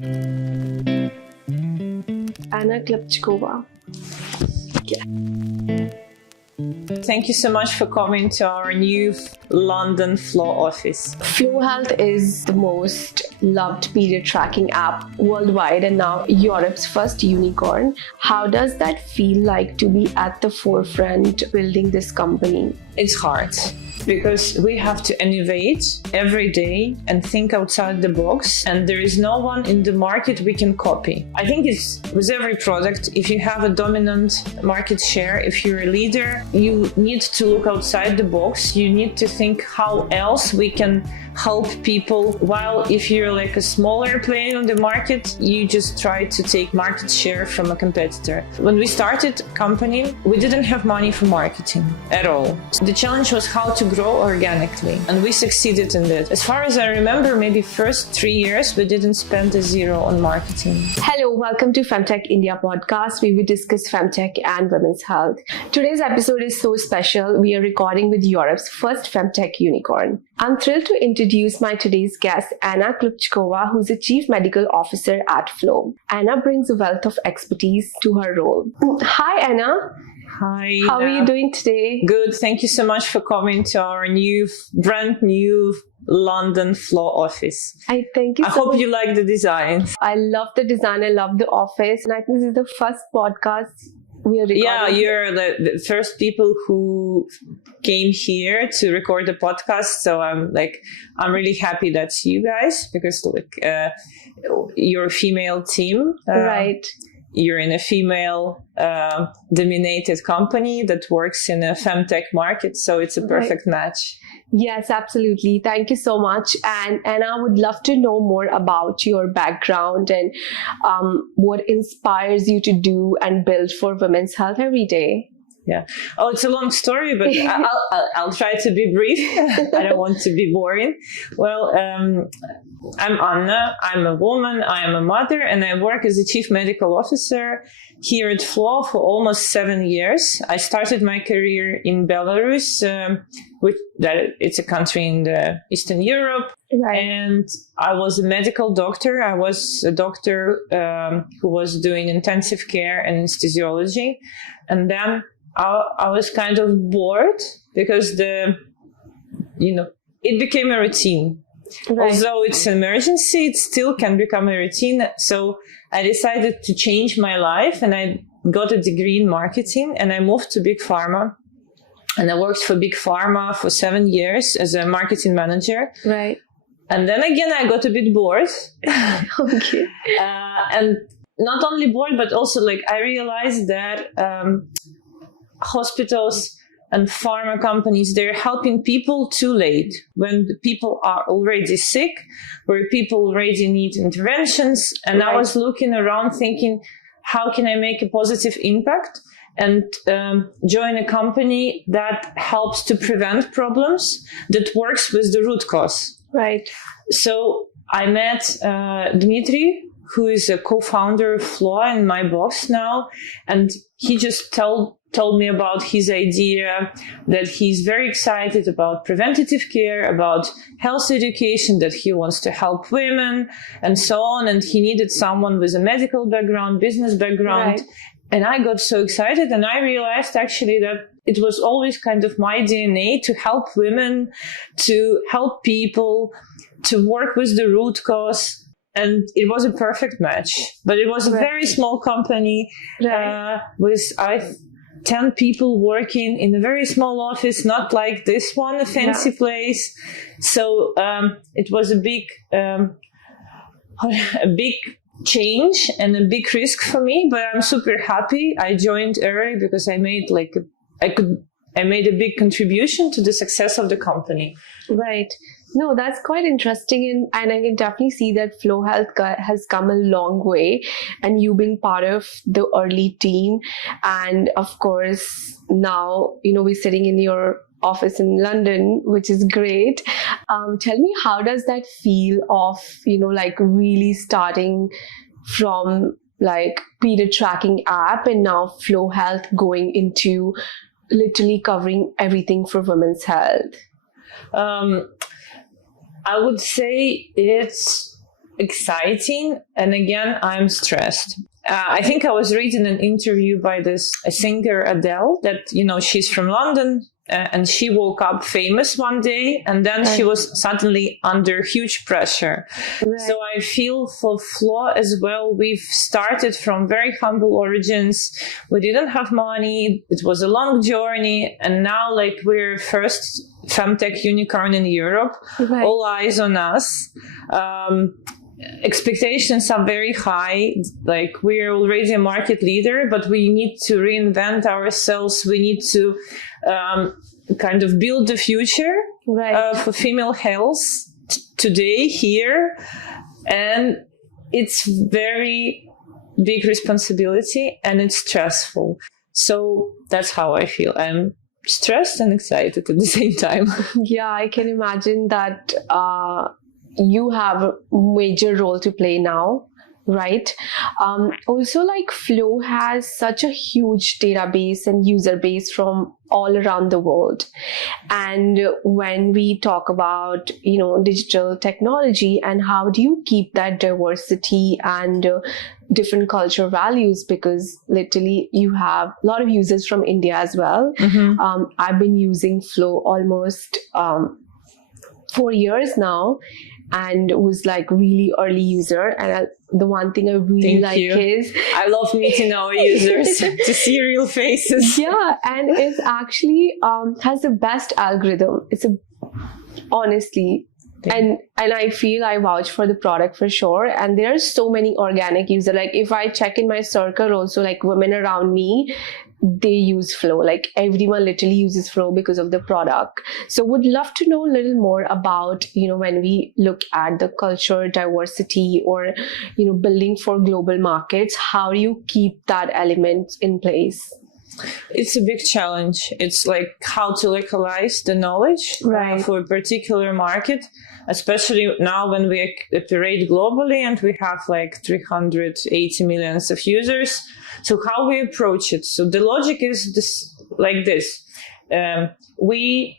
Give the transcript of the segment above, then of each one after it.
Anna Klepchukova. Thank you so much for coming to our new London Flo office. Flo Health is the most loved period tracking app worldwide and now Europe's first unicorn. How does that feel like to be at the forefront building this company? It's hard because we have to innovate every day and think outside the box, and there is no one in the market we can copy. I think it's with every product, if you have a dominant market share, if you're a leader, you need to look outside the box. You need to think how else we can help people, while if you're like a smaller player on the market, you just try to take market share from a competitor. When we started company, we didn't have money for marketing at all. So the challenge was how to grow organically, and we succeeded in that. As far as I remember, maybe first 3 years, we didn't spend a zero on marketing. Hello, welcome to FemTech India podcast, where we discuss FemTech and women's health. Today's episode is so special. We are recording with Europe's first FemTech unicorn. I'm thrilled to introduce my today's guest, Anna Klepchukova, who's a Chief Medical Officer at Flo. Anna brings a wealth of expertise to her role. Hi, Anna. Hi. How are you doing today? Good. Thank you so much for coming to our brand new London Flo office. I thank you I so hope much. you like the design. I love the design. I love the office. And I think this is the first podcast we are recording. Yeah, you're the first people who came here to record the podcast. So I'm really happy that's you guys, because you're a female team. Right. You're in a female dominated company that works in a FemTech market. So it's a perfect match. Yes, absolutely. Thank you so much. And I would love to know more about your background and what inspires you to do and build for women's health every day. Yeah. Oh, it's a long story, but I'll try to be brief. I don't want to be boring. Well, I'm Anna. I'm a woman. I am a mother, and I work as a Chief Medical Officer here at Flo for almost 7 years. I started my career in Belarus, it's a country in the Eastern Europe. Right. And I was a medical doctor. I was a doctor who was doing intensive care and anesthesiology. And then I was kind of bored because it became a routine. Right. Although it's an emergency, it still can become a routine. So I decided to change my life, and I got a degree in marketing, and I moved to Big Pharma. And I worked for Big Pharma for 7 years as a marketing manager. Right. And then again, I got a bit bored. Okay. And not only bored, but also I realized that hospitals and pharma companies, they're helping people too late, when the people are already sick, where people already need interventions. And I was looking around thinking, how can I make a positive impact and join a company that helps to prevent problems, that works with the root cause. Right. So I met Dmitry, who is a co-founder of Flo and my boss now, and he just told me about his idea, that he's very excited about preventative care, about health education, that he wants to help women and so on. And he needed someone with a medical background, business background. Right. And I got so excited, and I realized actually that it was always kind of my DNA to help women, to help people, to work with the root cause. And it was a perfect match. But it was a very small company with 10 people working in a very small office, not like this one, a fancy place. So it was a big change and a big risk for me, but I'm super happy. I joined early because I made I made a big contribution to the success of the company. Right. No, that's quite interesting. And I can definitely see that Flo Health has come a long way, and you being part of the early team. And of course, now, we're sitting in your office in London, which is great. Tell me, how does that feel of, really starting from period tracking app and now Flo Health going into literally covering everything for women's health? I would say it's exciting, and again, I'm stressed. I think I was reading an interview by this singer Adele that, she's from London, and she woke up famous one day, and then she was suddenly under huge pressure. Right. So I feel for Flo as well. We've started from very humble origins. We didn't have money. It was a long journey. And now we're first FemTech unicorn in Europe. Right. All eyes on us. Expectations are very high. We're already a market leader, but we need to reinvent ourselves. We need to kind of build the future for female health today here. And it's very big responsibility and it's stressful. So that's how I feel. I'm stressed and excited at the same time. Yeah, I can imagine that you have a major role to play now, right? Also, Flo has such a huge database and user base from all around the world. And when we talk about, digital technology and how do you keep that diversity and different cultural values, because literally you have a lot of users from India as well. Mm-hmm. I've been using Flo almost 4 years now, and was really early user. And the one thing I really is I love meeting our users to see real faces. Yeah, and it's actually has the best algorithm. Honestly. And I feel I vouch for the product for sure. And there are so many organic users. If I check in my circle also, women around me, they use Flo. Everyone literally uses Flo because of the product. So would love to know a little more about, when we look at the culture diversity or, building for global markets, how do you keep that element in place? It's a big challenge. It's how to localize the knowledge for a particular market, especially now when we operate globally and we have 380 million of users. So how we approach it. So the logic is this. We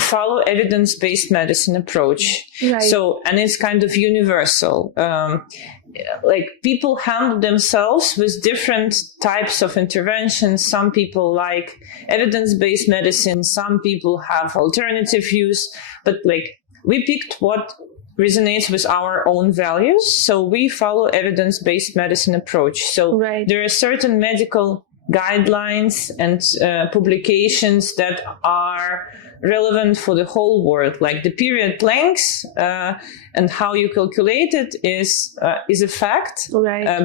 follow evidence-based medicine approach. Right. So, and it's kind of universal. People handle themselves with different types of interventions. Some people like evidence-based medicine. Some people have alternative views. But we picked what resonates with our own values. So we follow evidence-based medicine approach. So there are certain medical guidelines and publications that are relevant for the whole world, the period length and how you calculate it is a fact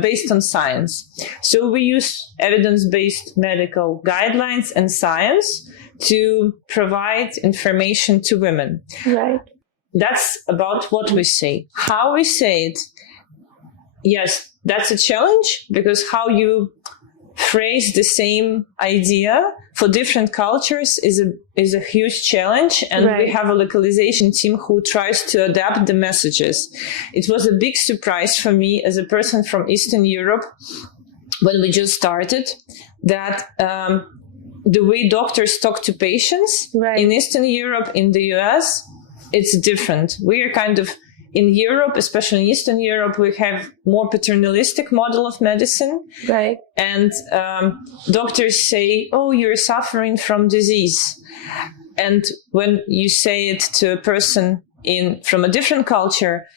based on science. So we use evidence-based medical guidelines and science to provide information to women. Right. That's about what we say. How we say it, yes, that's a challenge, because how you phrase the same idea for different cultures is a huge challenge. And we have a localization team who tries to adapt the messages. It was a big surprise for me as a person from Eastern Europe when we just started that the way doctors talk to patients in Eastern Europe, in the US, it's different. We are kind of in Europe, especially in Eastern Europe, we have more paternalistic model of medicine. Right. And doctors say, oh, you're suffering from disease. And when you say it to a person from a different culture,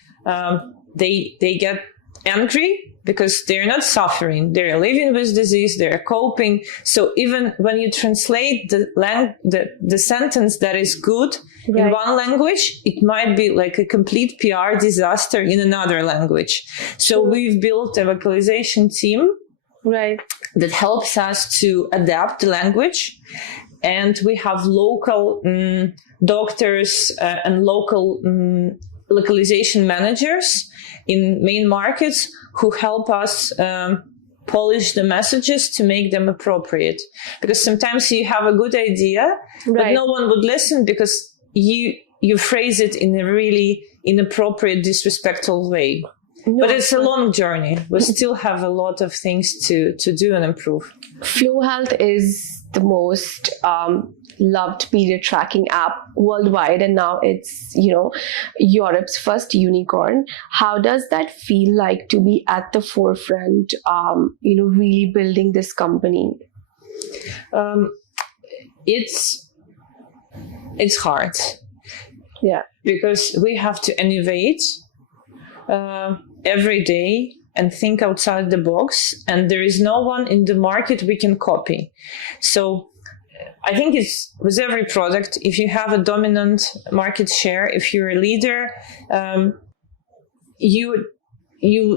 they get angry because they're not suffering. They're living with disease. They're coping. So even when you translate the sentence that is good in one language, it might be a complete PR disaster in another language. So we've built a localization team that helps us to adapt the language. And we have local doctors and local localization managers in main markets who help us polish the messages to make them appropriate. Because sometimes you have a good idea, but no one would listen because you phrase it in a really inappropriate, disrespectful way. No, but it's a long journey. We still have a lot of things to do and improve. Flo Health is the most loved period tracking app worldwide, and now it's, Europe's first unicorn. How does that feel like to be at the forefront, really building this company? It's hard. Yeah. Because we have to innovate every day and think outside the box, and there is no one in the market we can copy. So I think it's with every product, if you have a dominant market share, if you're a leader, you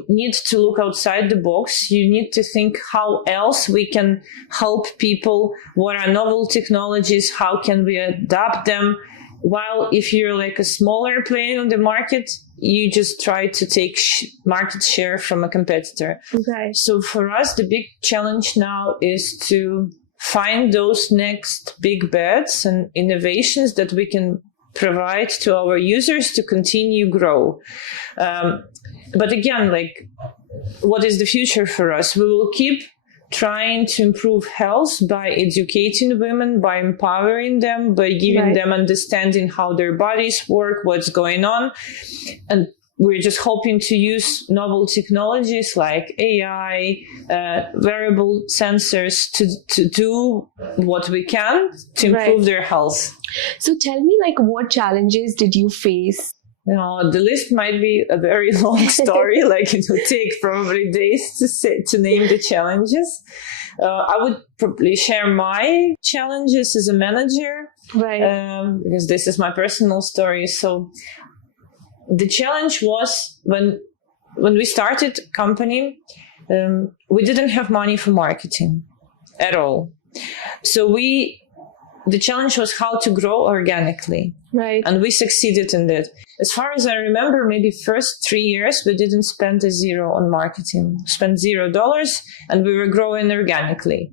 need to look outside the box. You need to think how else we can help people. What are novel technologies? How can we adapt them? While if you're like a smaller player on the market, you just try to take market share from a competitor. Okay. So for us, the big challenge now is to find those next big bets and innovations that we can provide to our users to continue grow. But again, like, what is the future for us? We will keep trying to improve health by educating women, by empowering them, by giving them understanding how their bodies work, what's going on. And we're just hoping to use novel technologies like AI, wearable sensors to do what we can to improve their health. So tell me, like, what challenges did you face? The list might be a very long story, like it would take probably days to name the challenges. I would probably share my challenges as a manager, because this is my personal story. So the challenge was when we started company, we didn't have money for marketing at all. So the challenge was how to grow organically. Right. And we succeeded in that. As far as I remember, maybe first 3 years, we didn't spend a zero on marketing. We spent $0 and we were growing organically.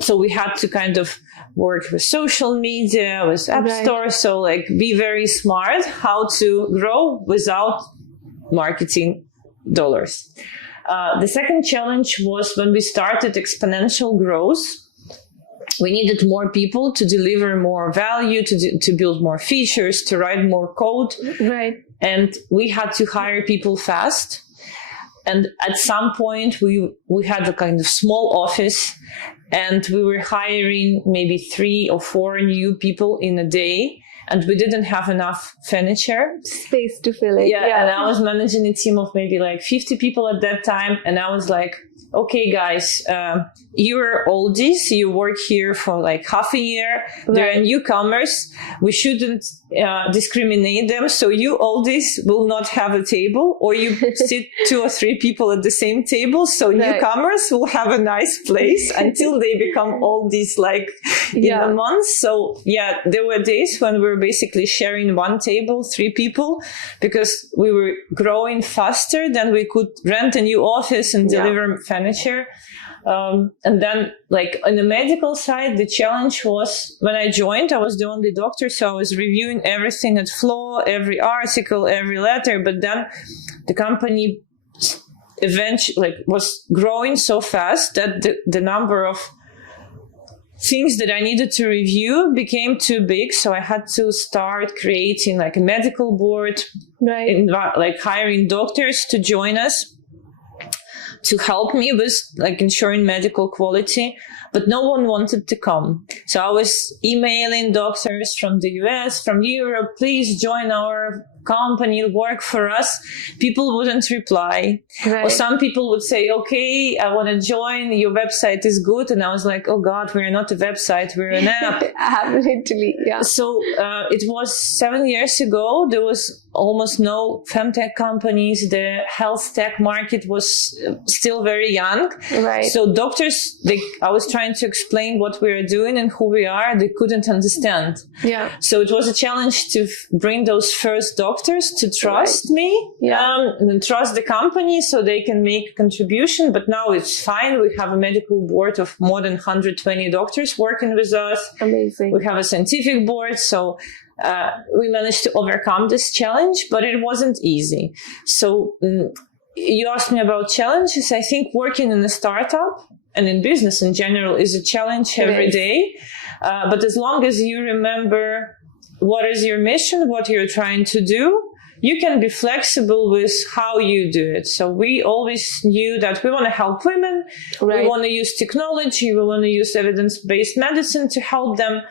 So we had to kind of work with social media, with app stores. So like be very smart how to grow without marketing dollars. The second challenge was when we started exponential growth. We needed more people to deliver more value, to build more features, to write more code. Right. And we had to hire people fast. And at some point, we had a kind of small office, and we were hiring maybe 3 or 4 new people in a day. And we didn't have enough furniture. Space to fill it. Yeah, and I was managing a team of maybe like 50 people at that time. And I was like, okay, guys, you're oldies. You work here for like half a year. They're newcomers. We shouldn't discriminate them. So you oldies will not have a table, or you sit 2 or 3 people at the same table. So newcomers will have a nice place until they become oldies like in a month. So there were days when we were basically sharing one table, 3 people, because we were growing faster than we could rent a new office and deliver furniture. And then, like, on the medical side, the challenge was when I joined, I was the only doctor. So I was reviewing everything at Flo, every article, every letter. But then the company eventually was growing so fast that the number of things that I needed to review became too big. So I had to start creating like a medical board, like hiring doctors to join us, to help me with like ensuring medical quality, but no one wanted to come. So I was emailing doctors from the US, from Europe, please join our company, work for us. People wouldn't reply. Or some people would say, okay, I want to join, your website is good. And I was like, oh God, we're not a website, we're an app. Literally, So it was 7 years ago. There was almost no FemTech companies. The health tech market was still very young. So doctors, I was trying to explain what we are doing and who we are. They couldn't understand. So it was a challenge to bring those first doctors to trust me and trust the company so they can make a contribution. But now it's fine. We have a medical board of more than 120 doctors working with us. Amazing. We have a scientific board. So we managed to overcome this challenge, but it wasn't easy. So you asked me about challenges. I think working in a startup and in business in general is a challenge every day. But as long as you remember what is your mission, what you're trying to do, you can be flexible with how you do it. So we always knew that we want to help women. Right. We want to use technology. We want to use evidence-based medicine to help them.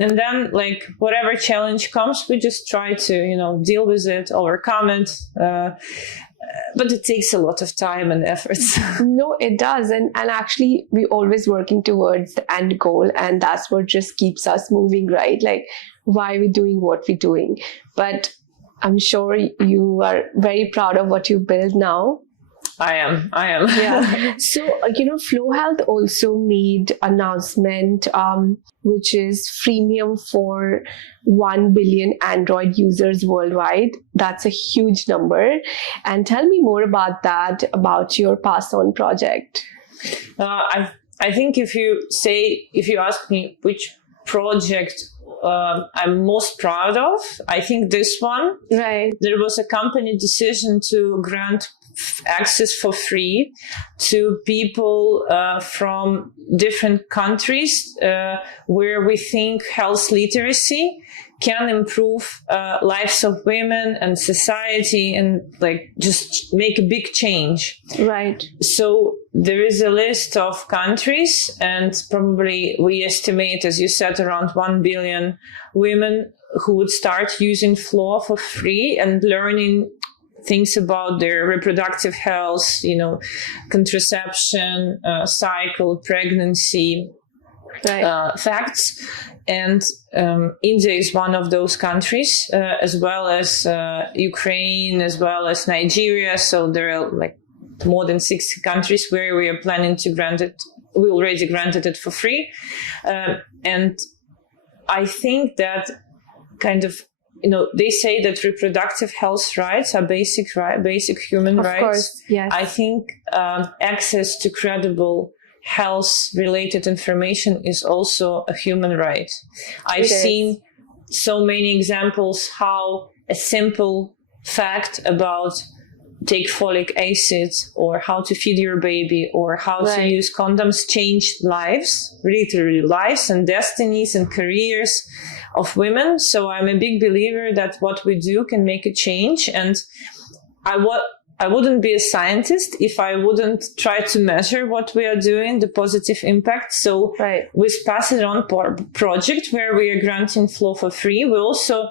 And then, like, whatever challenge comes, we just try to, you know, deal with it, overcome it. But it takes a lot of time and efforts. No, it does. And actually, we're always working towards the end goal. And that's what just keeps us moving, right? Like, why are we doing what we're doing? But I'm sure you are very proud of what you build now. I am. Yeah. So, Flo Health also made announcement, which is freemium for 1 billion Android users worldwide. That's a huge number. And tell me more about that, about your Pass On project. I think if you ask me which project I'm most proud of, I think this one. Right. There was a company decision to grant access for free to people from different countries where we think health literacy can improve lives of women and society and like just make a big change. Right. So there is a list of countries, and probably we estimate, as you said, around 1 billion women who would start using Flo for free and learning things about their reproductive health, contraception, cycle, pregnancy, facts. And India is one of those countries, as well as Ukraine, as well as Nigeria. So there are like more than 60 countries where we are planning to grant it. We already granted it for free. And I think that kind of, they say that reproductive health rights are basic human rights. Of course, yes. I think access to credible health-related information is also a human right. I've seen so many examples how a simple fact about take folic acid or how to feed your baby or how to use condoms changed lives, literally lives and destinies and careers of women. So I'm a big believer that what we do can make a change. And I wouldn't be a scientist if I wouldn't try to measure what we are doing, the positive impact. So with Pass It On project, where we are granting Flo for free, we also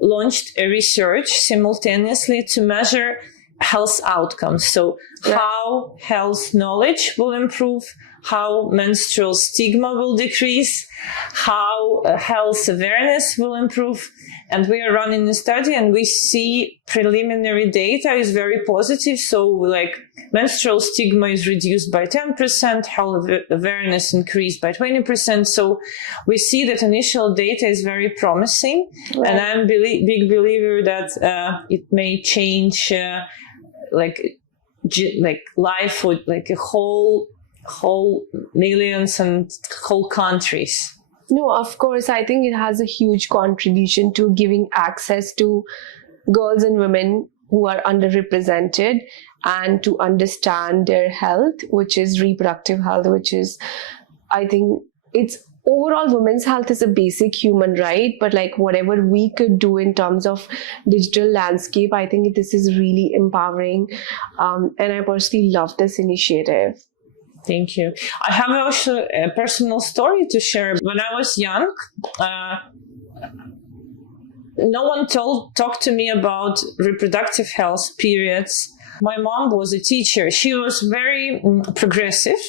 launched a research simultaneously to measure health outcomes. So how health knowledge will improve, how menstrual stigma will decrease, how health awareness will improve. And we are running a study and we see preliminary data is very positive. So like menstrual stigma is reduced by 10%, health awareness increased by 20%. So we see that initial data is very promising. Right. And I'm a big believer that it may change like life for like a whole millions and whole countries. No, of course, I think it has a huge contribution to giving access to girls and women who are underrepresented and to understand their health, which is reproductive health, which is, I think it's overall women's health is a basic human right, but like whatever we could do in terms of digital landscape, I think this is really empowering. And I personally love this initiative. Thank you. I have also a personal story to share. When I was young, no one talked to me about reproductive health, periods. My mom was a teacher. She was very progressive,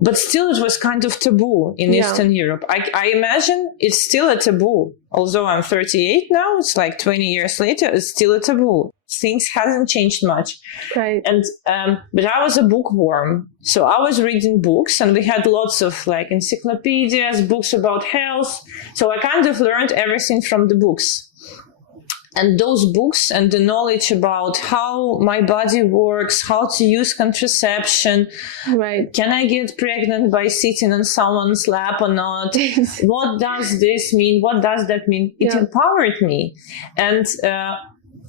but still it was kind of taboo in Eastern Europe. I imagine it's still a taboo. Although I'm 38 now, it's like 20 years later, it's still a taboo. Things hasn't changed much. Right. And but I was a bookworm. So I was reading books and we had lots of like encyclopedias, books about health. So I kind of learned everything from the books. And those books and the knowledge about how my body works, how to use contraception, can I get pregnant by sitting on someone's lap or not? What does this mean? What does that mean? It empowered me. And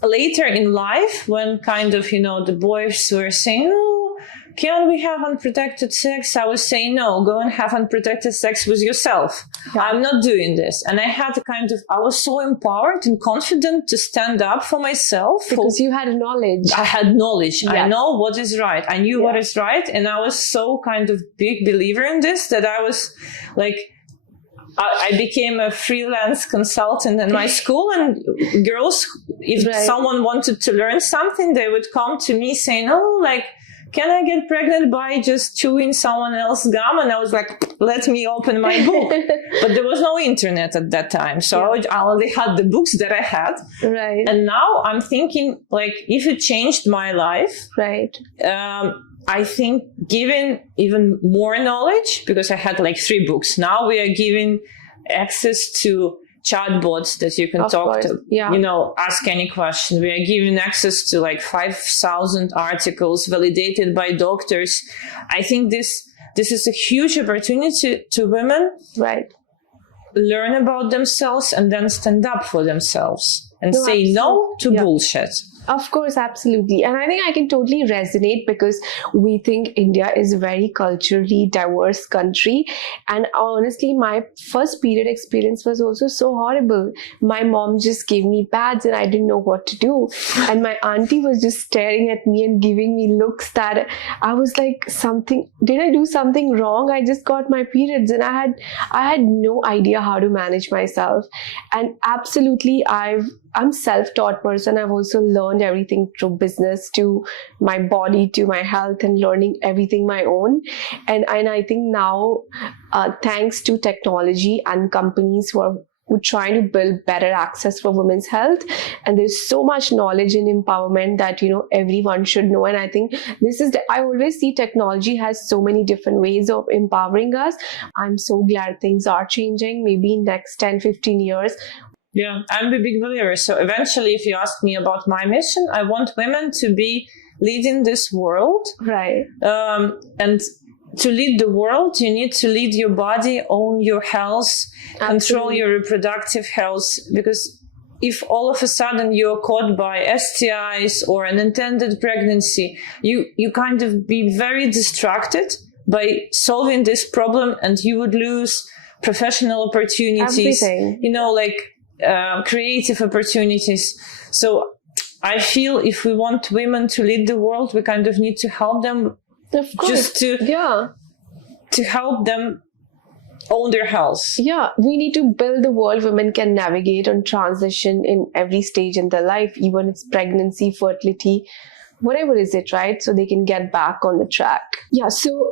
later in life, when kind of, the boys were saying, oh, can we have unprotected sex? I would say, no, go and have unprotected sex with yourself. Yeah. I'm not doing this. And I had I was so empowered and confident to stand up for myself. Because you had knowledge. I had knowledge. Yes. I know what is right. I knew what is right. And I was so kind of big believer in this that I was like, I became a freelance consultant in my school, and girls, if someone wanted to learn something, they would come to me saying, oh, like, can I get pregnant by just chewing someone else's gum? And I was like, let me open my book. But there was no internet at that time. So I only had the books that I had. Right. And now I'm thinking, like, if it changed my life, right. I think giving even more knowledge, because I had like 3 books. Now we are giving access to chatbots that you can talk to, ask any question. We are giving access to like 5,000 articles validated by doctors. I think this is a huge opportunity to women. Right. Learn about themselves and then stand up for themselves and say no to bullshit. Of course, absolutely. And I think I can totally resonate, because we think India is a very culturally diverse country. And honestly, my first period experience was also so horrible. My mom just gave me pads and I didn't know what to do. And my auntie was just staring at me and giving me looks that I was like, did I do something wrong? I just got my periods and I had no idea how to manage myself. And absolutely, I'm self-taught person. I've also learned everything through business, to my body, to my health, and learning everything my own. And I think now, thanks to technology and companies who are trying to build better access for women's health, and there's so much knowledge and empowerment that everyone should know. And I think I always see technology has so many different ways of empowering us. I'm so glad things are changing. Maybe in next 10-15 years. Yeah, I'm a big believer. So eventually, if you ask me about my mission, I want women to be leading this world. Right. And to lead the world, you need to lead your body, own your health, control your reproductive health. Because if all of a sudden you're caught by STIs or an unintended pregnancy, you kind of be very distracted by solving this problem, and you would lose professional opportunities. Everything. Creative opportunities. So I feel if we want women to lead the world, we kind of need to help them. Of course. Just to help them own their health. Yeah, we need to build the world women can navigate and transition in every stage in their life, even it's pregnancy, fertility, whatever is it, right? So they can get back on the track. Yeah, so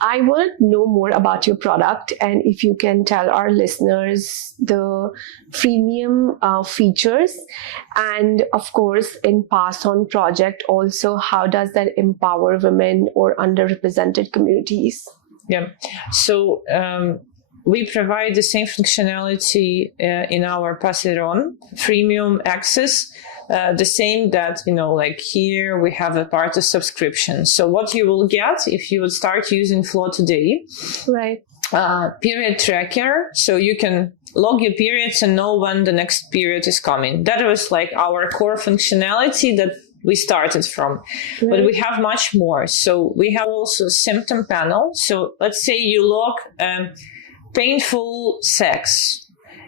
I want to know more about your product, and if you can tell our listeners the freemium features, and of course in Pass On project also, how does that empower women or underrepresented communities? Yeah, so we provide the same functionality in our Pass It On freemium access. The same that, like here we have a part of subscription. So what you will get if you would start using Flo today, right? Period tracker. So you can log your periods and know when the next period is coming. That was like our core functionality that we started from. Right. But we have much more. So we have also symptom panel. So let's say you log painful sex.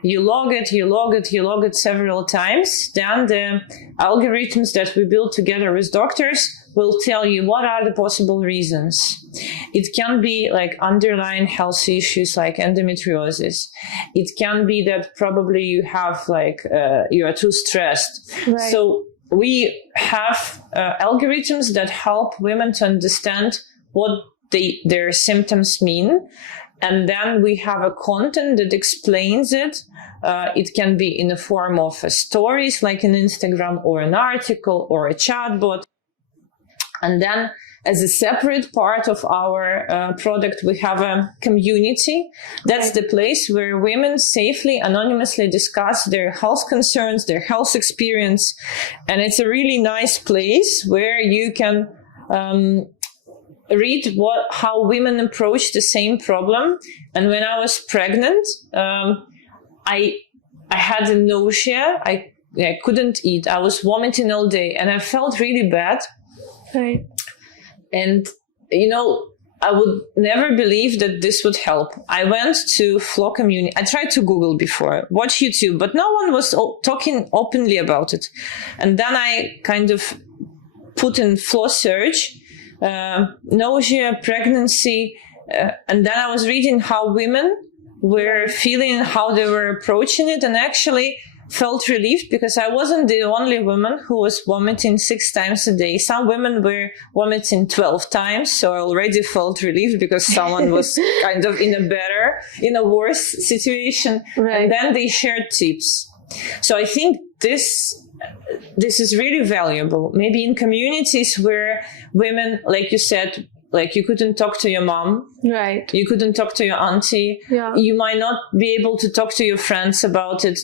You log it several times. Then the algorithms that we build together with doctors will tell you what are the possible reasons. It can be like underlying health issues like endometriosis. It can be that probably you have you are too stressed. Right. So we have algorithms that help women to understand what their symptoms mean. And then we have a content that explains it. It can be in the form of stories like an Instagram or an article or a chatbot. And then as a separate part of our product, we have a community. That's the place where women safely, anonymously discuss their health concerns, their health experience. And it's a really nice place where you can read how women approach the same problem. And when I was pregnant, I had a nausea. I couldn't eat. I was vomiting all day, and I felt really bad. Right. And I would never believe that this would help. I went to Flo community. I tried to Google before, watch YouTube, but no one was talking openly about it. And then I kind of put in Flo search, nausea, pregnancy, and then I was reading how women were feeling, how they were approaching it, and actually felt relieved because I wasn't the only woman who was vomiting 6 times a day. Some women were vomiting 12 times, so I already felt relieved because someone was kind of in a worse situation. Right. And then they shared tips. So I think this is really valuable. Maybe in communities where women, like you said, like you couldn't talk to your mom. Right. You couldn't talk to your auntie. Yeah. You might not be able to talk to your friends about it.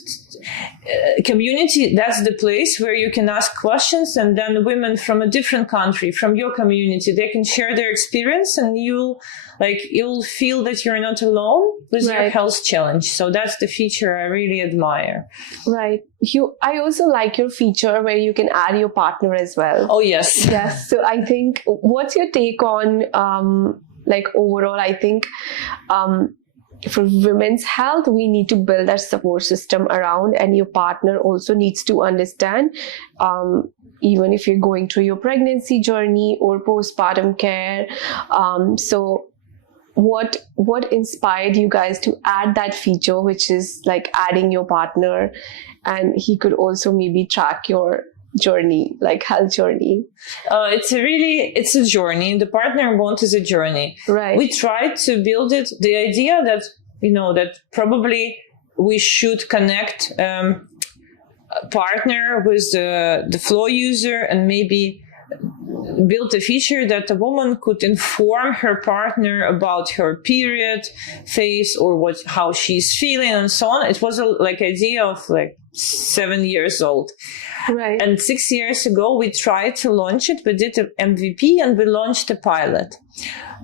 Community, that's the place where you can ask questions, and then women from a different country, from your community, they can share their experience, and you'll feel that you're not alone with your health challenge. So that's the feature I really admire. Right. I also like your feature where you can add your partner as well. Oh, yes. Yes. So I think, what's your take on, overall, I think, for women's health, we need to build that support system around, and your partner also needs to understand, even if you're going through your pregnancy journey or postpartum care. So what inspired you guys to add that feature, which is like adding your partner, and he could also maybe track your journey, like health journey? It's a journey. The partner bond is a journey. Right. We tried to build it. The idea that, that probably we should connect a partner with the Flo user, and maybe build a feature that a woman could inform her partner about her period phase or how she's feeling and so on. It was idea of 7 years old. Right. And 6 years ago, we tried to launch it. We did an MVP and we launched a pilot.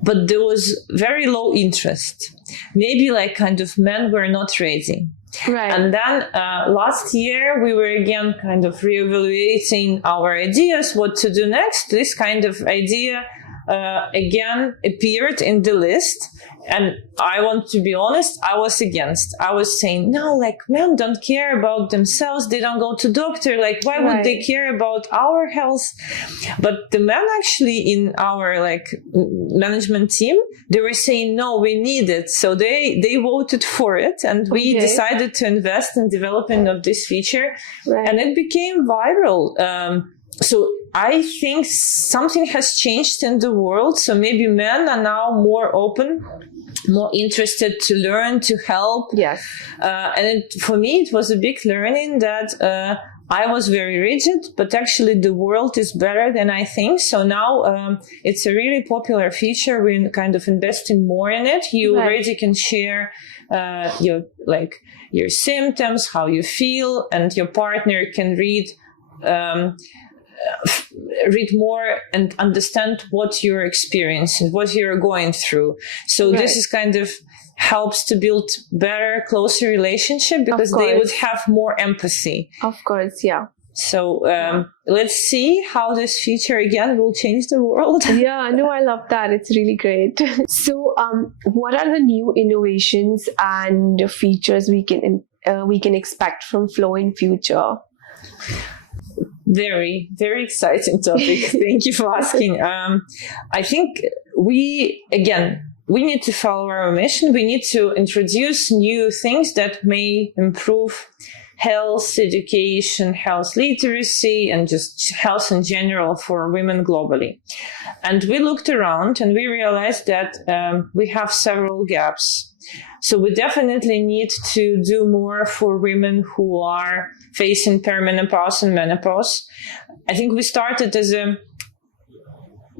But there was very low interest. Maybe men were not ready. Right. And then last year, we were again kind of reevaluating our ideas, what to do next. This kind of idea again appeared in the list. And I want to be honest, I was against. I was saying, no, men don't care about themselves. They don't go to doctor. Why would they care about our health? But the men actually in our management team, they were saying, no, we need it. So they voted for it, and we decided to invest in development of this feature, and it became viral. So I think something has changed in the world. So maybe men are now more open, more interested to learn, to help. Yes. For me, it was a big learning that I was very rigid, but actually the world is better than I think. So now it's a really popular feature. We're kind of investing more in it. You already can share your symptoms, how you feel, and your partner can read more and understand what you're experiencing, what you're going through. So this is kind of helps to build better, closer relationship, because they would have more empathy. Of course, yeah. So let's see how this feature again will change the world. Yeah, no, I love that. It's really great. So what are the new innovations and features we can expect from Flo in future? Very, very exciting topic. Thank you for asking. I think we need to follow our mission. We need to introduce new things that may improve health education, health literacy, and just health in general for women globally. And we looked around and we realized that we have several gaps. So we definitely need to do more for women who are facing perimenopause and menopause. I think we started as a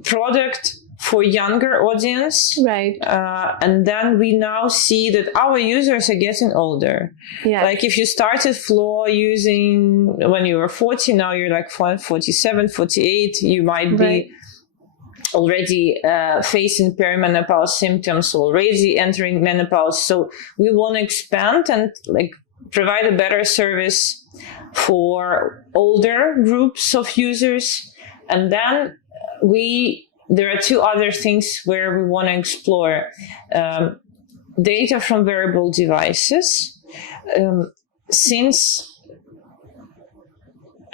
product for younger audience. Right. And then we now see that our users are getting older. Yeah. If you started Flo using when you were 40, now you're 47, 48, you might be already facing perimenopause symptoms, already entering menopause. So we want to expand and provide a better service for older groups of users. And then we there are two other things where we want to explore. Data from wearable devices. Since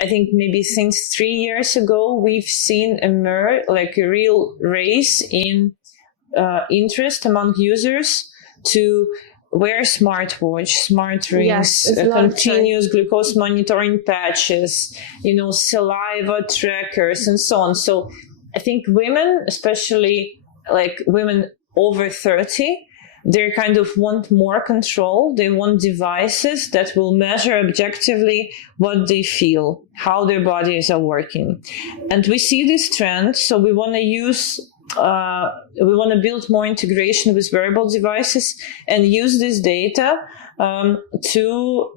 I think maybe since 3 years ago, we've seen emerge like a real raise in interest among users to wear smartwatch, smart rings, continuous glucose monitoring patches, saliva trackers, and so on. So I think women, especially like women over 30, they kind of want more control. They want devices that will measure objectively what they feel, how their bodies are working. And we see this trend, so we want to build more integration with wearable devices and use this data to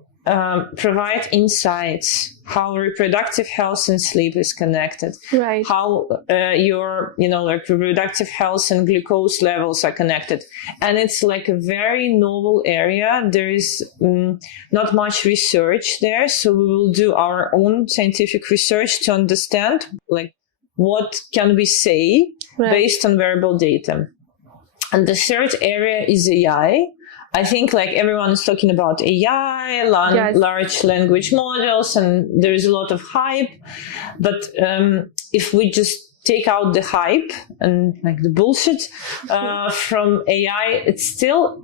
provide insights, how reproductive health and sleep is connected, right? How your reproductive health and glucose levels are connected. And it's like a very novel area. There is not much research there, so we will do our own scientific research to understand like what can we say based on wearable data. And the third area is AI. I think like everyone is talking about AI, large language models, and there is a lot of hype. But if we just take out the hype and like the bullshit from AI, it's still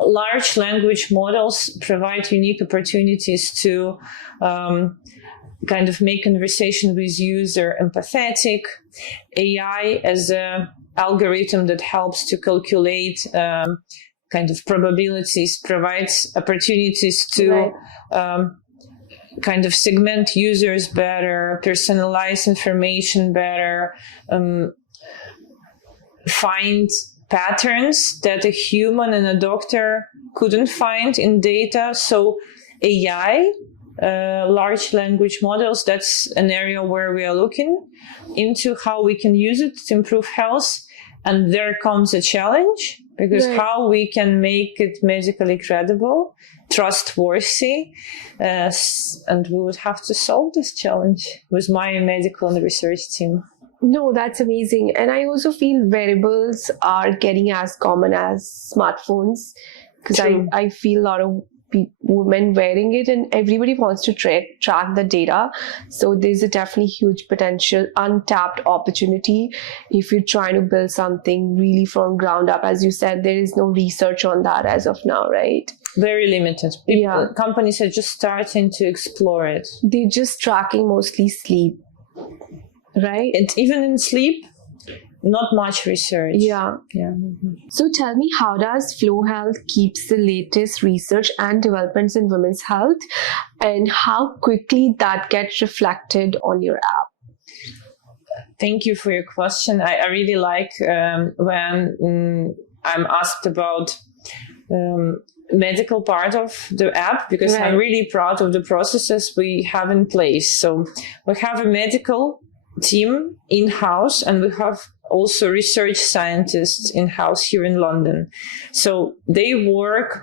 large language models provide unique opportunities to kind of make conversation with user empathetic. AI as a algorithm that helps to calculate kind of probabilities, provides opportunities to kind of segment users better, personalize information better, find patterns that a human and a doctor couldn't find in data. So AI, large language models, that's an area where we are looking into how we can use it to improve health. And there comes a challenge, because how we can make it medically credible, trustworthy, and we would have to solve this challenge with my medical and research team. No, that's amazing. And I also feel wearables are getting as common as smartphones, because I feel a lot of women wearing it, and everybody wants to track the data. So there's a definitely huge potential, untapped opportunity if you're trying to build something really from ground up. As you said, there is no research on that as of now, right? Very limited. Companies are just starting to explore it. They're just tracking mostly sleep, right? And even in sleep, not much research. Yeah. So tell me, how does Flo Health keeps the latest research and developments in women's health, and how quickly that gets reflected on your app? Thank you for your question. I really like when I'm asked about medical part of the app, because I'm really proud of the processes we have in place. So we have a medical team in-house, and we have also research scientists in-house here in London. So their work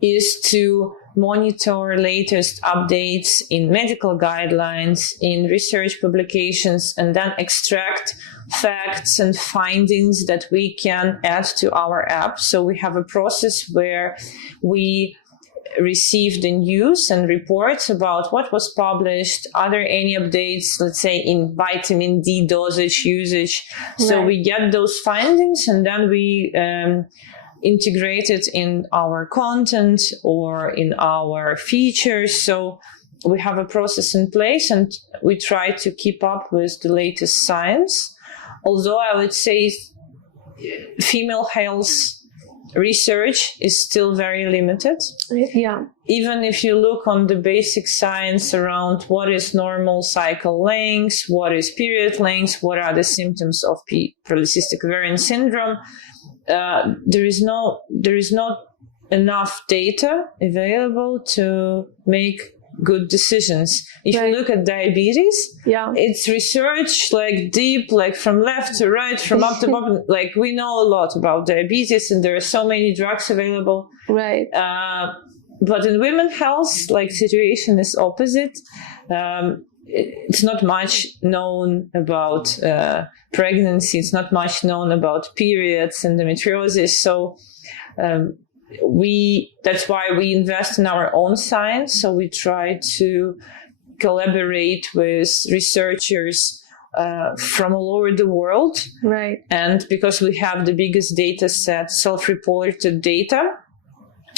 is to monitor latest updates in medical guidelines, in research publications, and then extract facts and findings that we can add to our app. So we have a process where we receive the news and reports about what was published. Are there any updates, let's say, in vitamin D dosage usage? So we get those findings, and then we integrate it in our content or in our features. So we have a process in place, and we try to keep up with the latest science. Although I would say female health research is still very limited. Even if you look on the basic science around what is normal cycle length, what is period length, what are the symptoms of polycystic ovarian syndrome, there is not enough data available to make good decisions. If you look at diabetes, it's research like deep, like from left to right, from up to bottom. Like we know a lot about diabetes, and there are so many drugs available. But in women's health, like situation is opposite. it's not much known about pregnancy. It's not much known about periods, endometriosis. So that's why we invest in our own science. So we try to collaborate with researchers from all over the world. Right. And because we have the biggest data set, self-reported data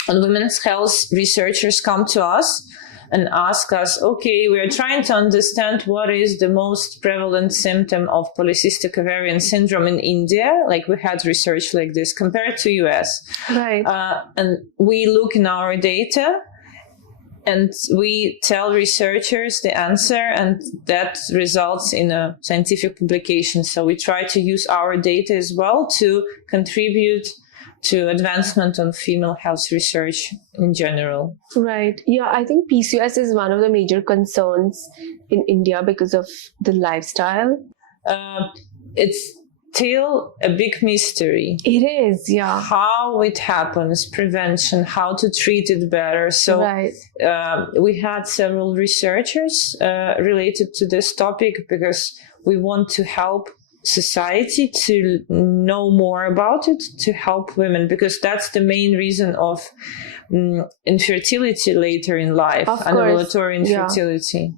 on women's health, researchers come to us and ask us, okay, we are trying to understand what is the most prevalent symptom of polycystic ovarian syndrome in India. Like we had research like this compared to US. Right. And we look in our data and we tell researchers the answer, and that results in a scientific publication. So we try to use our data as well to contribute to advancement on female health research in general. Right. Yeah, I think PCOS is one of the major concerns in India because of the lifestyle. It's still a big mystery. It is, yeah. How it happens, prevention, how to treat it better. So right. We had several researchers related to this topic because we want to help society to know more about it, to help women, because that's the main reason of infertility later in life, unregulatory infertility. Yeah.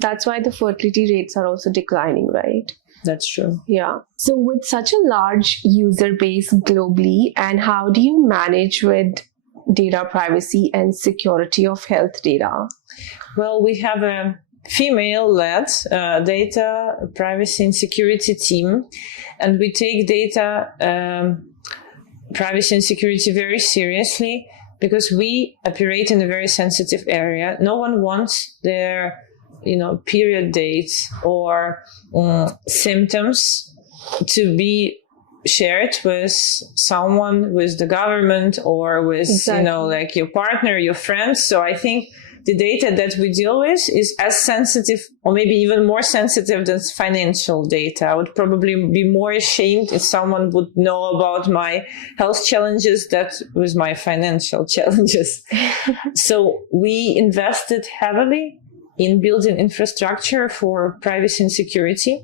That's why the fertility rates are also declining, right? That's true. Yeah. So with such a large user base globally, and how do you manage with data privacy and security of health data? Well, we have a female-led data privacy and security team, and we take data privacy and security very seriously because we operate in a very sensitive area. No one wants their period dates or symptoms to be shared with someone, with the government, or with like your partner, your friends. So I think the data that we deal with is as sensitive, or maybe even more sensitive than financial data. I would probably be more ashamed if someone would know about my health challenges than with my financial challenges. So we invested heavily in building infrastructure for privacy and security.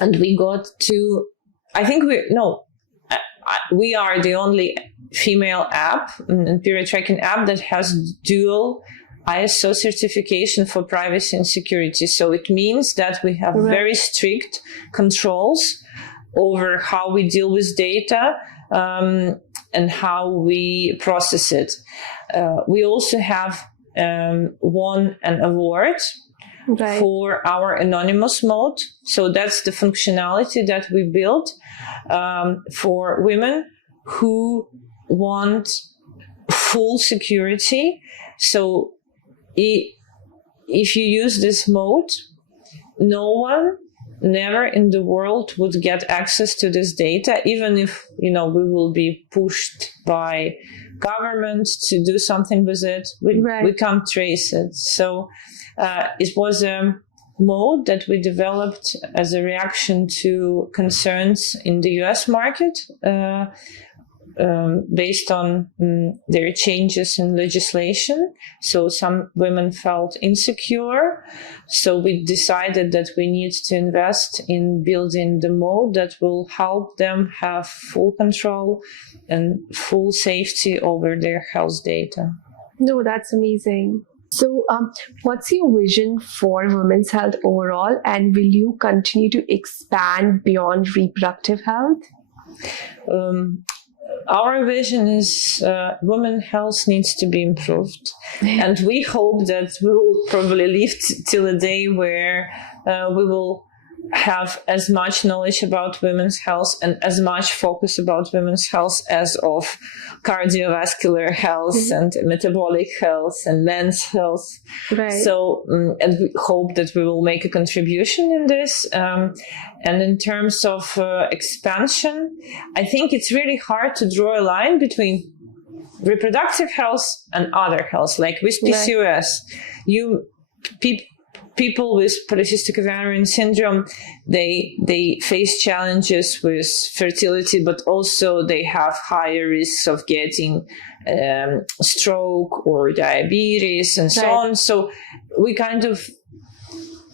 And we got to, I think we are the only female app and period tracking app that has dual ISO certification for privacy and security. So it means that we have very strict controls over how we deal with data and how we process it. We also have won an award for our anonymous mode. So that's the functionality that we built for women who want full security. So if you use this mode, no one, never in the world would get access to this data, even if, we will be pushed by government to do something with it. We can't trace it. So it was a mode that we developed as a reaction to concerns in the US market, based on their changes in legislation. So some women felt insecure. So we decided that we need to invest in building the mode that will help them have full control and full safety over their health data. No, that's amazing. So what's your vision for women's health overall, and will you continue to expand beyond reproductive health? Our vision is women's health needs to be improved. And we hope that we will probably live till a day where we will have as much knowledge about women's health and as much focus about women's health as of cardiovascular health and metabolic health and men's health. So, and we hope that we will make a contribution in this. And in terms of expansion, I think it's really hard to draw a line between reproductive health and other health. Like with PCOS, people with polycystic ovarian syndrome, they face challenges with fertility, but also they have higher risks of getting stroke or diabetes and so on. So we kind of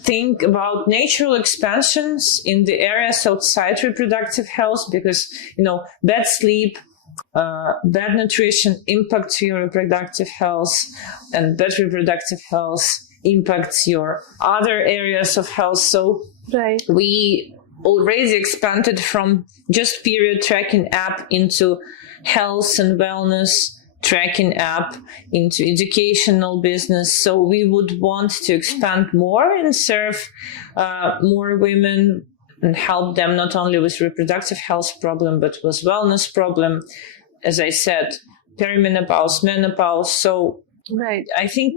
think about natural expansions in the areas outside reproductive health, because, bad sleep, bad nutrition impacts your reproductive health, and bad reproductive health impacts your other areas of health. So Right. we already expanded from just period tracking app into health and wellness tracking app, into educational business. So we would want to expand more and serve more women and help them not only with reproductive health problem, but with wellness problem. As I said, perimenopause, menopause. So Right. I think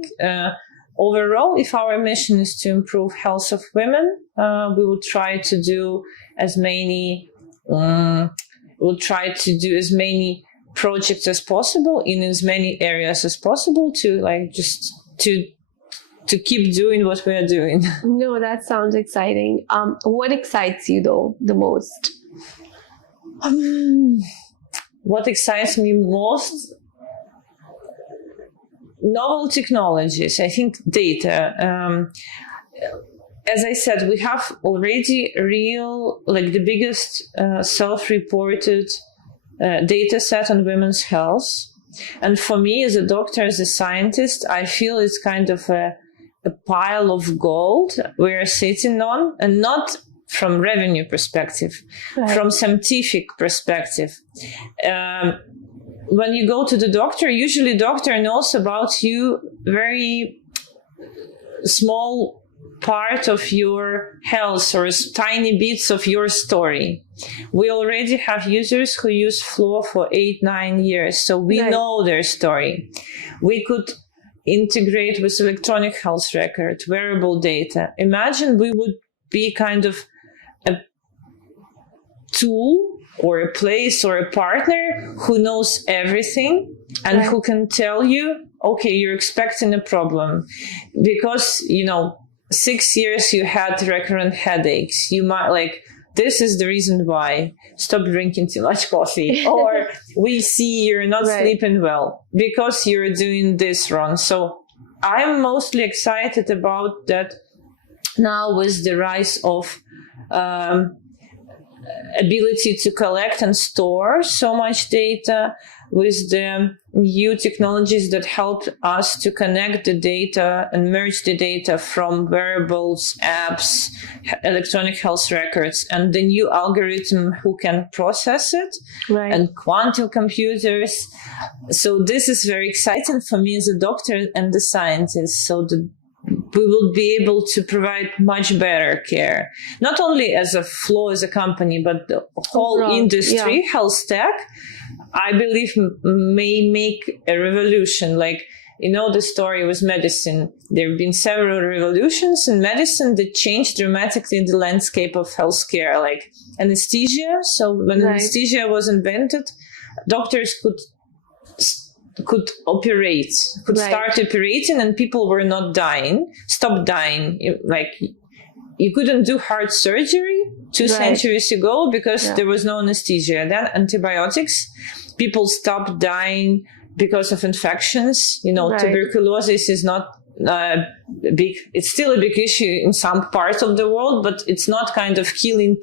overall, if our mission is to improve health of women, we will try to do as many projects as possible in as many areas as possible to keep doing what we are doing. No, that sounds exciting. What excites you though the most? What excites me most? Novel technologies. I think data. As I said, we have already the biggest self-reported data set on women's health. And for me, as a doctor, as a scientist, I feel it's kind of a pile of gold we're sitting on, and not from revenue perspective, Right. from scientific perspective. When you go to the doctor, usually doctor knows about you very small part of your health or tiny bits of your story. We already have users who use Flo for 8-9 years, so we Right. know their story. We could integrate with electronic health record, wearable data. Imagine we would be kind of a tool or a place or a partner who knows everything and Right. who can tell you, okay, you're expecting a problem because, 6 years you had recurrent headaches. You might this is the reason why. Stop drinking too much coffee. Or we see you're not Right. sleeping well because you're doing this wrong. So I'm mostly excited about that now with the rise of ability to collect and store so much data, with the new technologies that help us to connect the data and merge the data from wearables, apps, electronic health records, and the new algorithm who can process it, Right. and quantum computers. So this is very exciting for me as a doctor and a scientist. So we will be able to provide much better care, not only as a Flo as a company, but the whole Overall, industry, yeah. health tech, I believe may make a revolution. The story with medicine. There have been several revolutions in medicine that changed dramatically the landscape of healthcare, like anesthesia. So when Right. anesthesia was invented, doctors could operate, could Right. start operating, and people were not dying, stopped dying. You couldn't do heart surgery 2 Right. centuries ago because Yeah. there was no anesthesia. Then antibiotics, people stopped dying because of infections. Right. Tuberculosis is not big. It's still a big issue in some parts of the world, but it's not kind of killing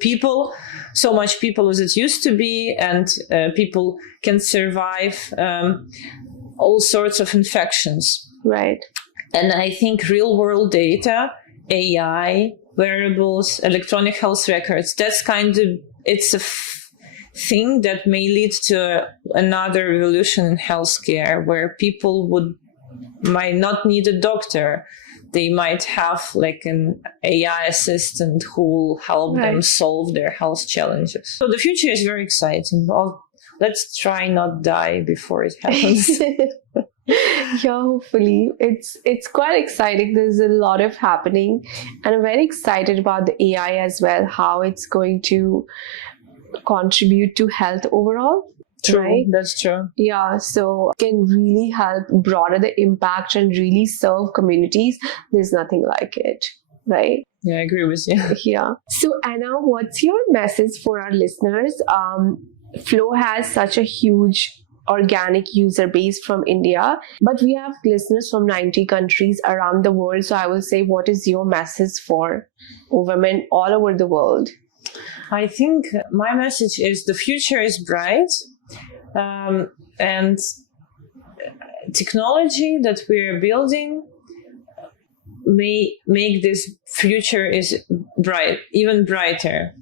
so much people as it used to be, and people can survive all sorts of infections. Right. And I think real world data, AI, wearables, electronic health records, it's a thing that may lead to another revolution in healthcare, where people might not need a doctor. They might have an AI assistant who will help them Right. solve their health challenges. So the future is very exciting. Well, let's try not die before it happens. Yeah, hopefully. It's quite exciting. There's a lot of happening, and I'm very excited about the AI as well, how it's going to contribute to health overall. True, Right? that's true. Yeah, so it can really help broaden the impact and really serve communities. There's nothing like it, right? Yeah, I agree with you. Yeah. So Anna, what's your message for our listeners? Flo has such a huge organic user base from India, but we have listeners from 90 countries around the world. So I will say, what is your message for women all over the world? I think my message is the future is bright, and technology that we're building may make this future is bright, even brighter.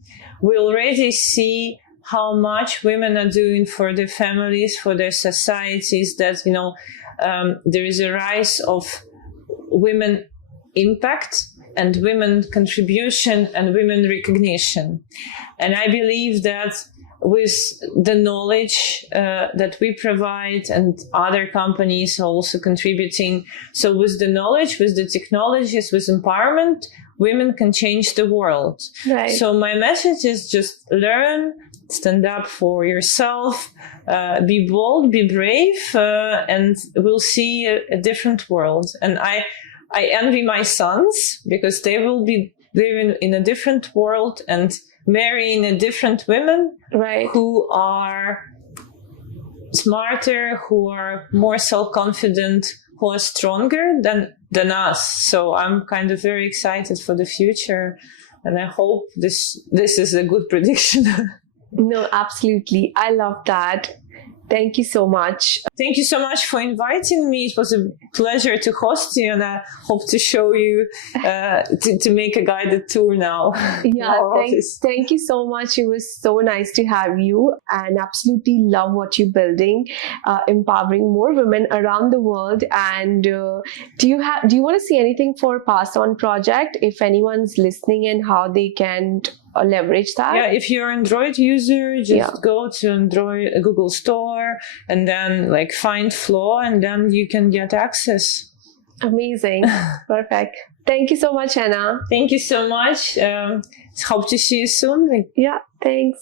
We already see how much women are doing for their families, for their societies, that, there is a rise of women impact and women contribution and women recognition. And I believe that with the knowledge that we provide, and other companies are also contributing, so with the knowledge, with the technologies, with empowerment, women can change the world. Right. So my message is just learn, stand up for yourself, be bold, be brave, and we'll see a different world. And I envy my sons, because they will be living in a different world and marrying a different women, right, who are smarter, who are more self-confident, who are stronger than us. So I'm kind of very excited for the future, and I hope this is a good prediction. No, absolutely. I love that. Thank you so much. Thank you so much for inviting me. It was a pleasure to host you, and I hope to show you, to make a guided tour now. Yeah, thank you so much. It was so nice to have you, and absolutely love what you're building, empowering more women around the world. And do you want to say anything for Pass On project, if anyone's listening, and how they can leverage that? Yeah, if you're an Android user, just go to Android Google Store and then find Flo, and then you can get access. Amazing. Perfect. Thank you so much, Anna. Thank you so much. Hope to see you soon. Yeah, thanks.